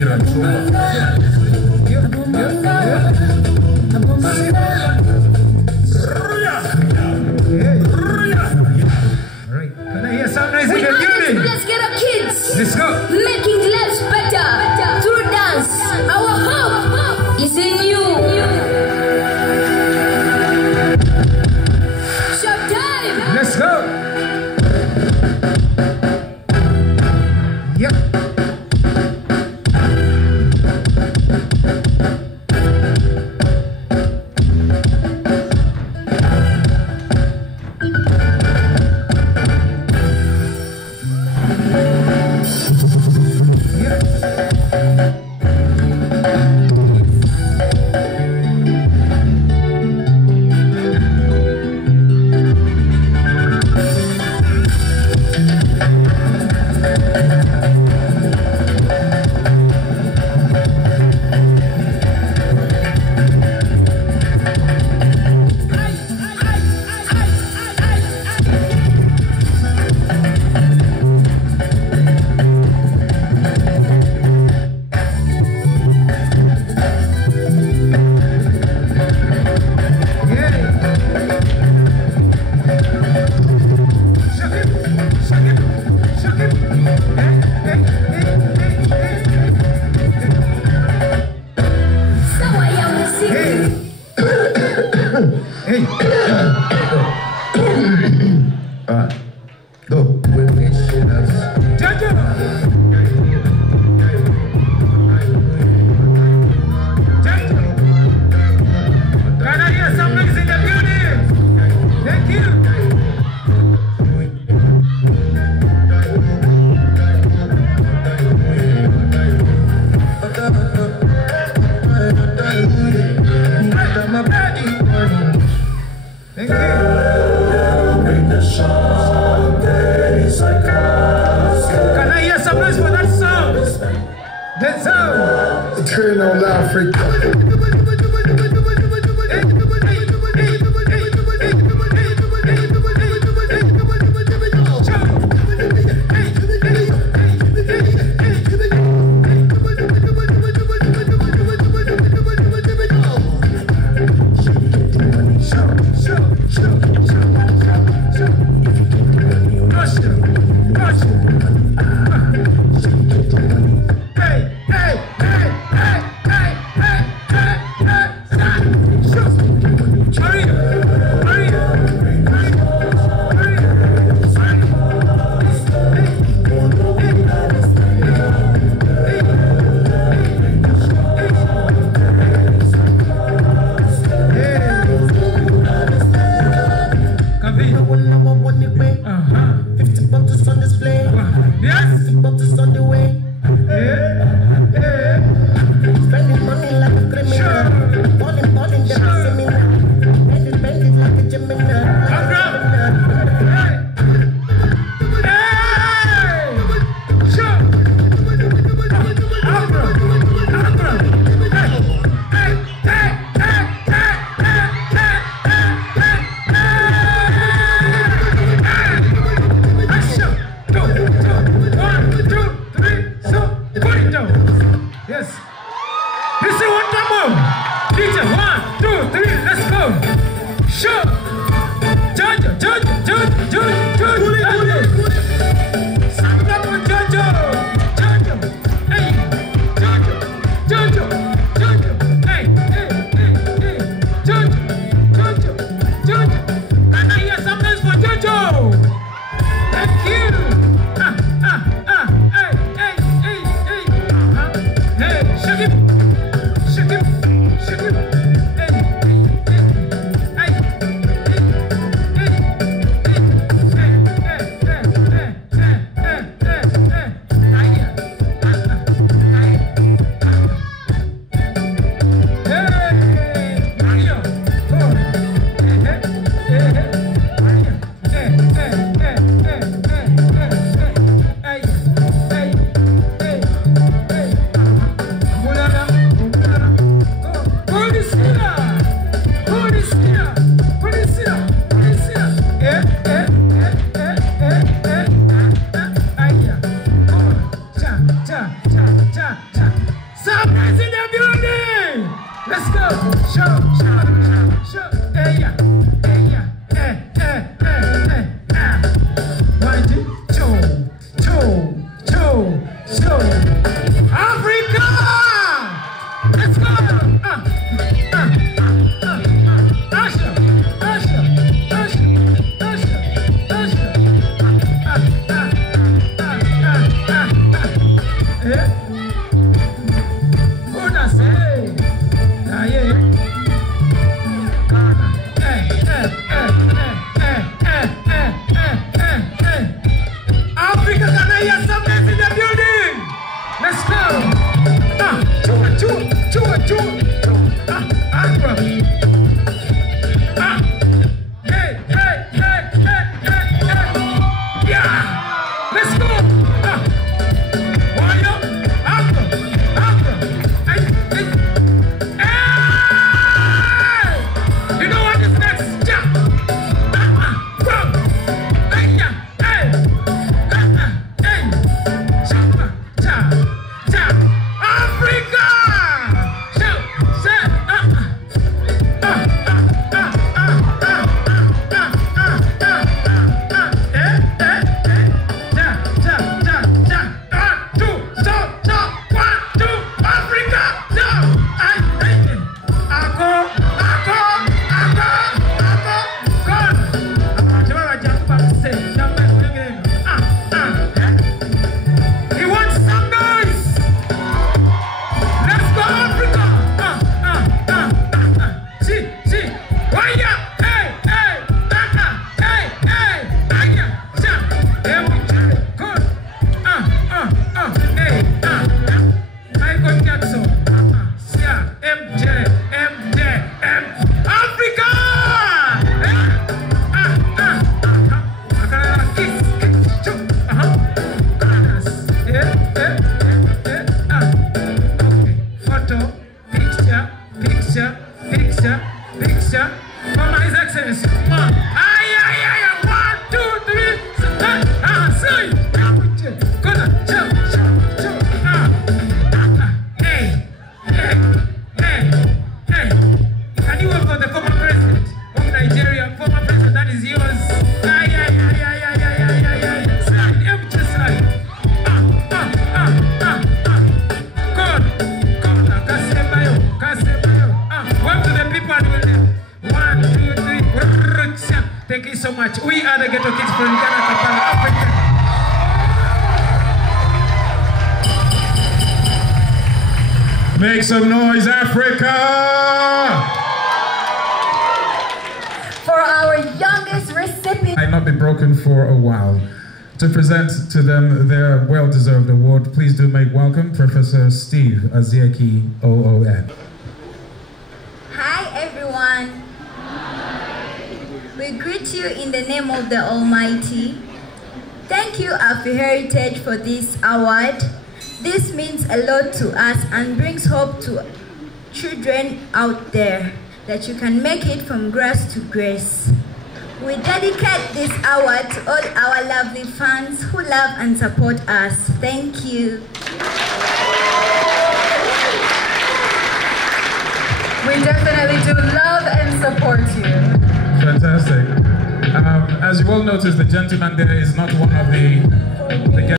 Let's get up, kids. Let's go. Making lives better through dance. Our hope is in you. Showtime. Let's go. Yep. Turn on loud freak. Somebody's in the building. Let's go. Show. Hey, yeah. Hey. 1, 2, show. Africa. Let's go. Picture from His Excellency. Come on. 1, 2, 3. Say. Hey. Can you work for the former president of Nigeria? Former president, that is yours. Slide. Just slide. Thank you so much. We are the Ghetto Kids from Ghana, Kampala, Africa. Make some noise, Africa! For our youngest recipient. I've not been broken for a while. To present to them their well-deserved award, please do make welcome Professor Steve Azieki, OON. Hi, everyone. We greet you in the name of the Almighty. Thank you, AfriHeritage, for this award. This means a lot to us and brings hope to children out there that you can make it from grass to grace. We dedicate this award to all our lovely fans who love and support us. Thank you. We definitely do love and support you. Fantastic. As you all notice, the gentleman there is not one of the